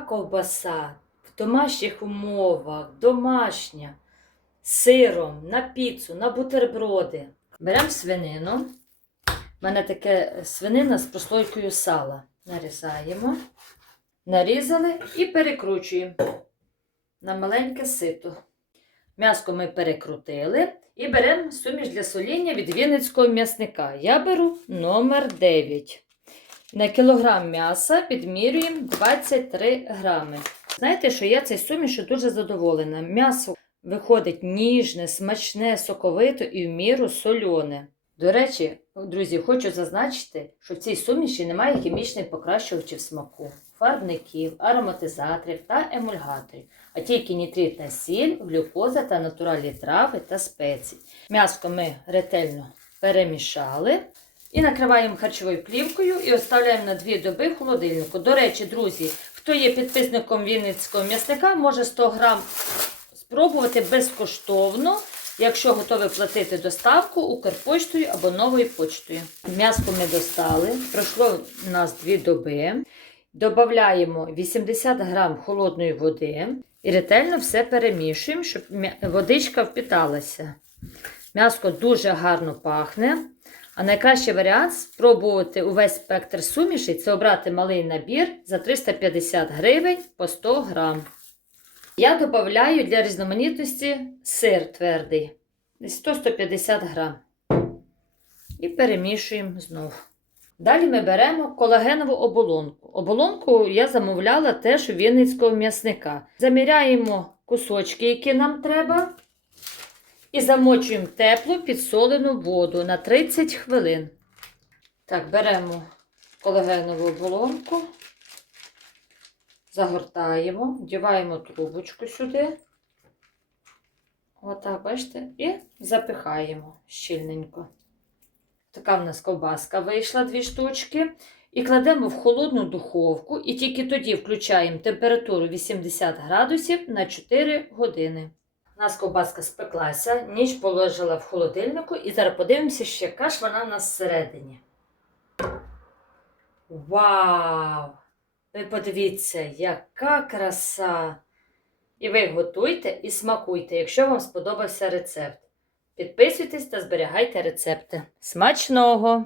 ковбаса в домашніх умовах, домашня, сиром, на піцу, на бутерброди. Беремо свинину. У мене таке свинина з прослойкою сала. Нарізаємо, нарізали і перекручуємо на маленьке сито. М'яско ми перекрутили і беремо суміш для соління від Вінницького м'ясника. Я беру номер 9. На кілограм м'яса підмірюємо 23 грами. Знаєте, що я цей суміш дуже задоволена. М'ясо виходить ніжне, смачне, соковите і в міру сольоне. До речі, друзі, хочу зазначити, що в цій суміші немає хімічних покращувачів смаку, фарбників, ароматизаторів та емульгаторів, а тільки нітритна сіль, глюкоза та натуральні трави та спеції. М'яско ми ретельно перемішали і накриваємо харчовою плівкою і оставляємо на 2 доби холодильнику. До речі, друзі, хто є підписником Вінницького м'ясника, може 100 грам спробувати безкоштовно, якщо готові платити доставку Укрпоштою або новою почтою. М'яско ми достали, пройшло у нас 2 доби. Додаємо 80 грам холодної води і ретельно все перемішуємо, щоб водичка впіталася. М'яско дуже гарно пахне. А найкращий варіант спробувати увесь спектр суміші це обрати малий набір за 350 гривень по 100 грам. Я додаю для різноманітності сир твердий, 100-150 грам. І перемішуємо знову. Далі ми беремо колагенову оболонку. Оболонку я замовляла теж у Вінницького м'ясника. Заміряємо кусочки, які нам треба. І замочуємо теплу підсолену воду на 30 хвилин. Так, беремо колагенову оболонку, загортаємо, вдіваємо трубочку сюди. Отак, бачите, і запихаємо щільненько. Така в нас ковбаска вийшла дві штучки. І кладемо в холодну духовку, і тільки тоді включаємо температуру 80 градусів на 4 години. У нас ковбаска спеклася, ніч положила в холодильнику, і зараз подивимося, що яка ж вона у нас всередині. Вау! Ви подивіться, яка краса! І ви готуйте і смакуйте, якщо вам сподобався рецепт. Підписуйтесь та зберігайте рецепти. Смачного!